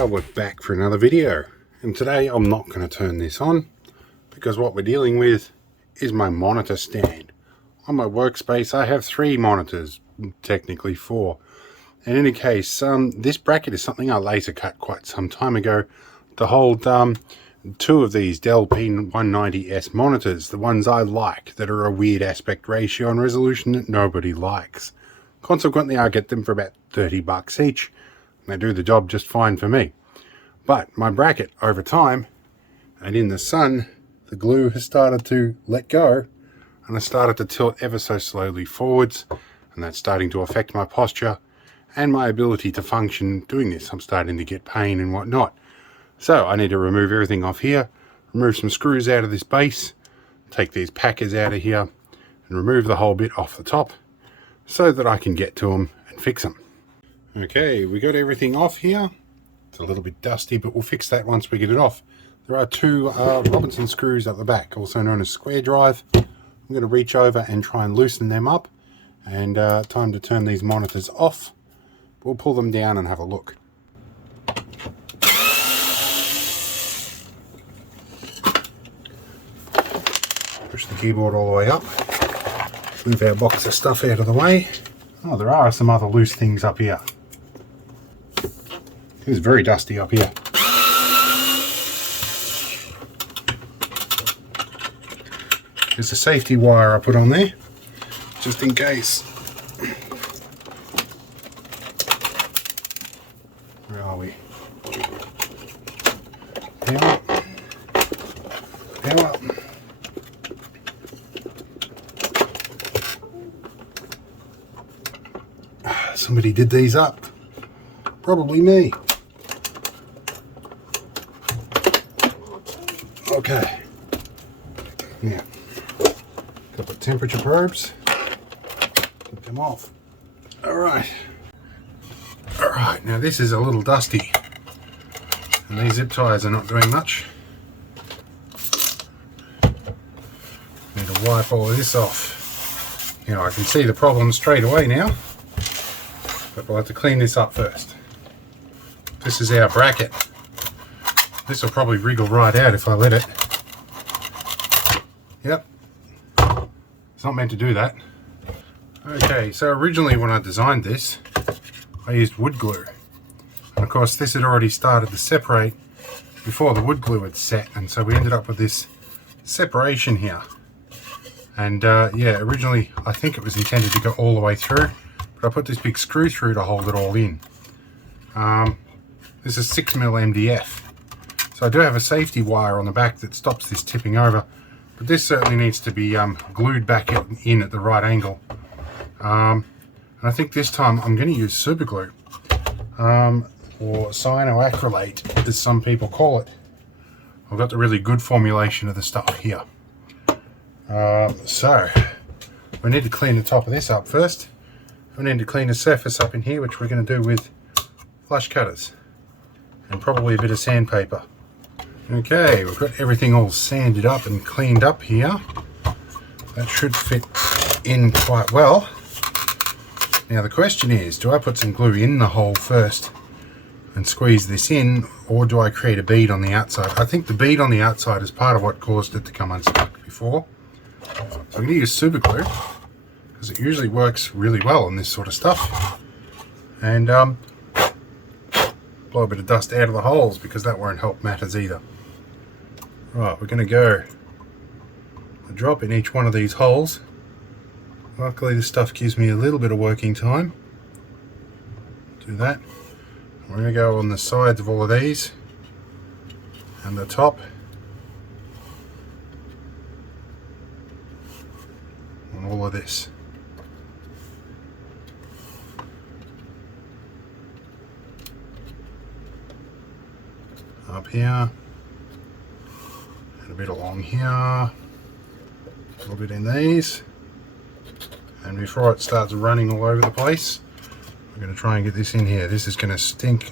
We're back for another video, and today I'm not going to turn this on because what we're dealing with is my monitor stand. On my workspace I have 3 monitors, technically 4. In any case, this bracket is something I laser cut quite some time ago to hold 2 of these Dell P190s monitors, the ones I like, that are a weird aspect ratio and resolution that nobody likes. Consequently, I get them for about 30 bucks each. They do the job just fine for me. But my bracket, over time, and in the sun, the glue has started to let go, and I started to tilt ever so slowly forwards, and that's starting to affect my posture and my ability to function doing this. I'm starting to get pain and whatnot. So I need to remove everything off here, remove some screws out of this base, take these packers out of here, and remove the whole bit off the top so that I can get to them and fix them. Okay, we got everything off here. It's a little bit dusty, but we'll fix that once we get it off. There are 2 Robinson screws at the back, also known as square drive. I'm going to reach over and try and loosen them up, and time to turn these monitors off. We'll pull them down and have a look. Push the keyboard all the way up. Move our box of stuff out of the way. Oh, there are some other loose things up here. It's very dusty up here. There's a safety wire I put on there, just in case. Where are we? Power up. Power up. Somebody did these up. Probably me. Okay. Now, couple of temperature probes. Get them off. Alright. Alright, now this is a little dusty. And these zip ties are not doing much. Need to wipe all of this off. Now I can see the problem straight away now. But we'll have to clean this up first. This is our bracket. This will probably wriggle right out if I let it. Yep. It's not meant to do that. Okay, so originally when I designed this, I used wood glue. And of course this had already started to separate before the wood glue had set, and so we ended up with this separation here. And yeah, originally I think it was intended to go all the way through, but I put this big screw through to hold it all in. This is 6mm MDF. So I do have a safety wire on the back that stops this tipping over, but this certainly needs to be glued back in at the right angle. And I think this time I'm going to use super glue, or cyanoacrylate as some people call it. I've got the really good formulation of the stuff here. So we need to clean the top of this up first. We need to clean the surface up in here, which we're going to do with flush cutters and probably a bit of sandpaper. Okay, we've got everything all sanded up and cleaned up here. That should fit in quite well. Now the question is, do I put some glue in the hole first and squeeze this in, or do I create a bead on the outside? I think the bead on the outside is part of what caused it to come unstuck before. So I'm going to use super glue, because it usually works really well on this sort of stuff. And blow a bit of dust out of the holes, because that won't help matters either. Right, we're going to go a drop in each one of these holes. Luckily this stuff gives me a little bit of working time. Do that. We're going to go on the sides of all of these and the top. On all of this. Up here. A bit along here, a little bit in these, and before it starts running all over the place, I'm going to try and get this in here. This is going to stink,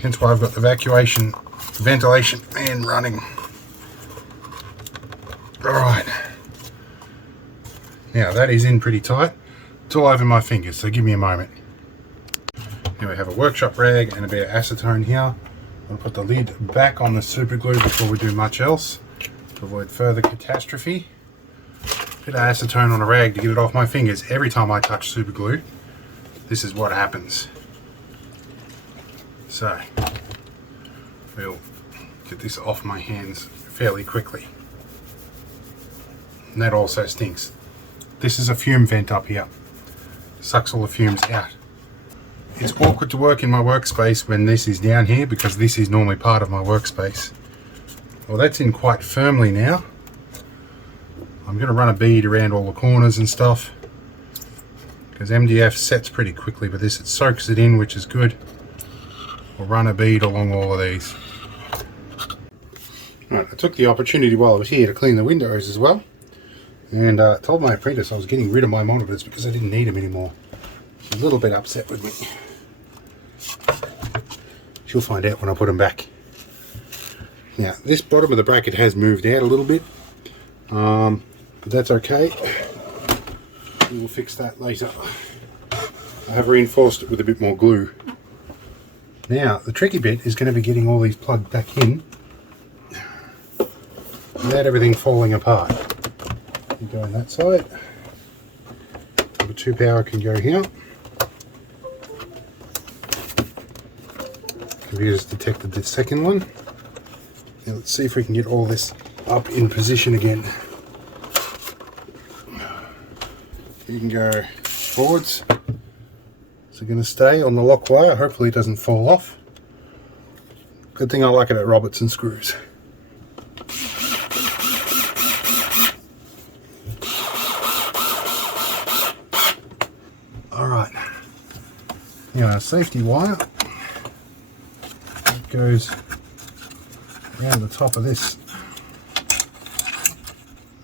hence why I've got the ventilation fan running. Alright, now that is in pretty tight. It's all over my fingers, so give me a moment. Here we have a workshop rag and a bit of acetone here. I'll put the lid back on the super glue before we do much else to avoid further catastrophe. Bit of acetone on a rag to get it off my fingers. Every time I touch super glue, this is what happens. So we'll get this off my hands fairly quickly. And that also stinks. This is a fume vent up here. Sucks all the fumes out. It's awkward to work in my workspace when this is down here because this is normally part of my workspace. Well, that's in quite firmly now. I'm going to run a bead around all the corners and stuff because MDF sets pretty quickly, but this, it soaks it in, which is good. I'll run a bead along all of these. Right, I took the opportunity while I was here to clean the windows as well, and told my apprentice I was getting rid of my monitors because I didn't need them anymore. She's a little bit upset with me. She'll find out when I put them back. Now, this bottom of the bracket has moved out a little bit, but that's okay. We will fix that later. I have reinforced it with a bit more glue. Now, the tricky bit is going to be getting all these plugged back in without everything falling apart. You go on that side. Number 2 power can go here. Computer's detected the second one. Now let's see if we can get all this up in position again. You can go forwards. It's going to stay on the lock wire. Hopefully it doesn't fall off. Good thing I like it at Robertson screws. Alright. Now our safety wire goes around the top of this.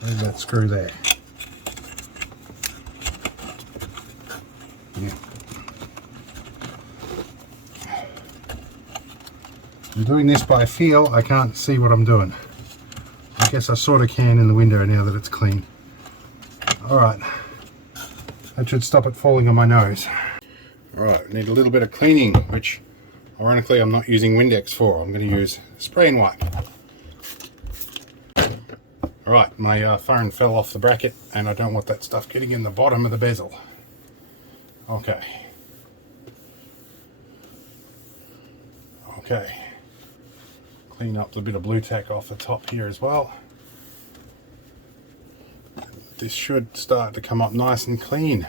There's that screw there. Yeah. I'm doing this by feel. I can't see what I'm doing. I guess I sort of can in the window now that it's clean. Alright. That should stop it falling on my nose. Alright, need a little bit of cleaning, which ironically I'm not using Windex for. I'm going to use spray and wipe. Alright, my phone fell off the bracket and I don't want that stuff getting in the bottom of the bezel. Okay. Okay. Clean up the bit of blue tack off the top here as well. This should start to come up nice and clean.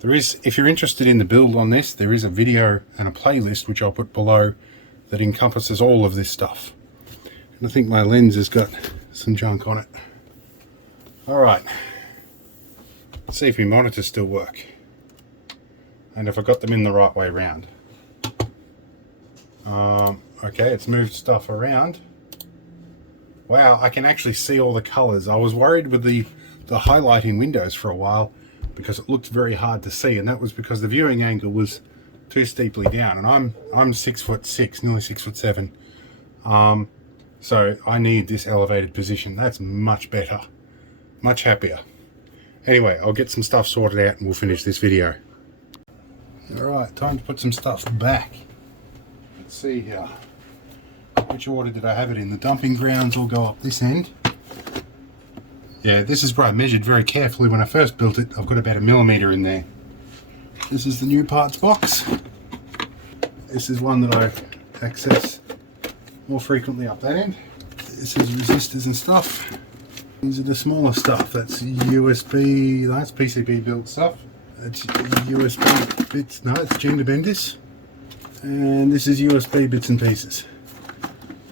There is, if you're interested in the build on this, there is a video and a playlist which I'll put below that encompasses all of this stuff. And I think my lens has got some junk on it. Alright, let's see if my monitors still work and if I got them in the right way round. Okay, it's moved stuff around. Wow, I can actually see all the colors. I was worried with the highlight in Windows for a while because it looked very hard to see, and that was because the viewing angle was too steeply down, and I'm 6'6", nearly 6'7". So I need this elevated position. That's much better, much happier. Anyway, I'll get some stuff sorted out and we'll finish this video. Alright, time to put some stuff back. Let's see here. Which order did I have it in? The dumping grounds will go up this end. Yeah, this is where I measured very carefully when I first built it. I've got about 1 millimeter in there. This is the new parts box. This is one that I access more frequently up that end. This is resistors and stuff. These are the smaller stuff. That's USB, that's PCB built stuff. That's USB bits, no, it's Gender Bendis. And this is USB bits and pieces.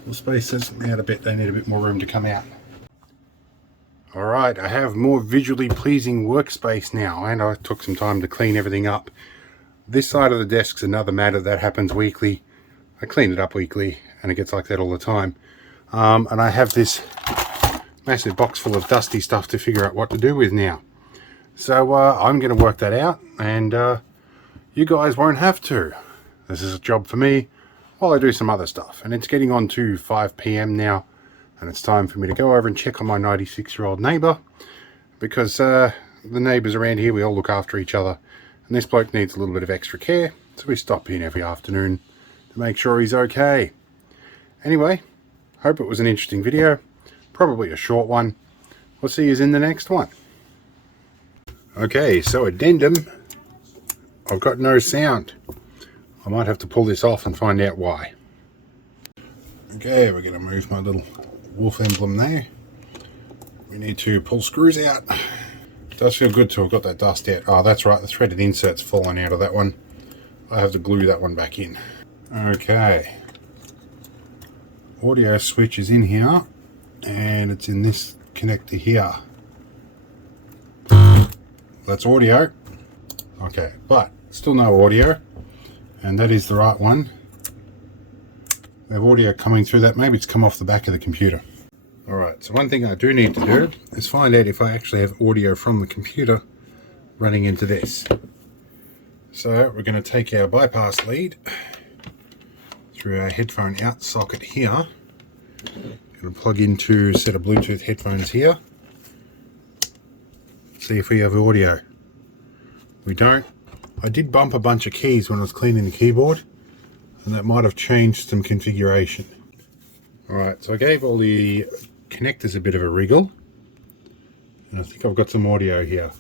We'll space this out a bit, they need a bit more room to come out. Alright, I have more visually pleasing workspace now, and I took some time to clean everything up. This side of the desk's another matter that happens weekly. I clean it up weekly, and it gets like that all the time. And I have this massive box full of dusty stuff to figure out what to do with now. So I'm going to work that out, and you guys won't have to. This is a job for me while I do some other stuff. And it's getting on to 5 PM now, and it's time for me to go over and check on my 96-year-old neighbour, because the neighbours around here, we all look after each other, and this bloke needs a little bit of extra care, so we stop in every afternoon to make sure he's okay. Anyway, hope it was an interesting video. Probably a short one. We'll see you in the next one. Okay, so addendum. I've got no sound. I might have to pull this off and find out why. Okay, we're going to move my little wolf emblem there. We need to pull screws out. It does feel good to have got that dust out. Oh, that's right, the threaded insert's fallen out of that one. I have to glue that one back in. Okay. Audio switch is in here, and it's in this connector here. That's audio. Okay, but still no audio, and that is the right one. We have audio coming through that. Maybe it's come off the back of the computer. Alright, so one thing I do need to do is find out if I actually have audio from the computer running into this. So we're going to take our bypass lead through our headphone out socket here. Going to plug into a set of Bluetooth headphones here. See if we have audio. We don't. I did bump a bunch of keys when I was cleaning the keyboard, and that might have changed some configuration. Alright, so I gave all the connectors a bit of a wriggle, and I think I've got some audio here.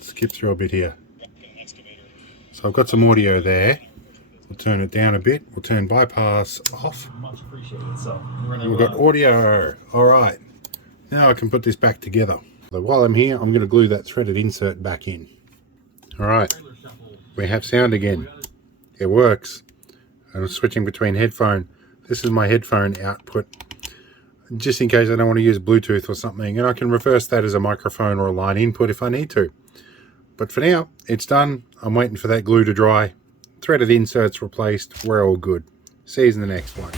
Skip through a bit here. So I've got some audio there. We'll turn it down a bit. We'll turn bypass off. Much appreciated. So we've got audio. Alright, now I can put this back together. So while I'm here, I'm going to glue that threaded insert back in. Alright, we have sound again. It works. I'm switching between headphone. This is my headphone output, just in case I don't want to use Bluetooth or something, and I can reverse that as a microphone or a line input if I need to. But for now, it's done. I'm waiting for that glue to dry. Threaded inserts replaced. We're all good. See you in the next one.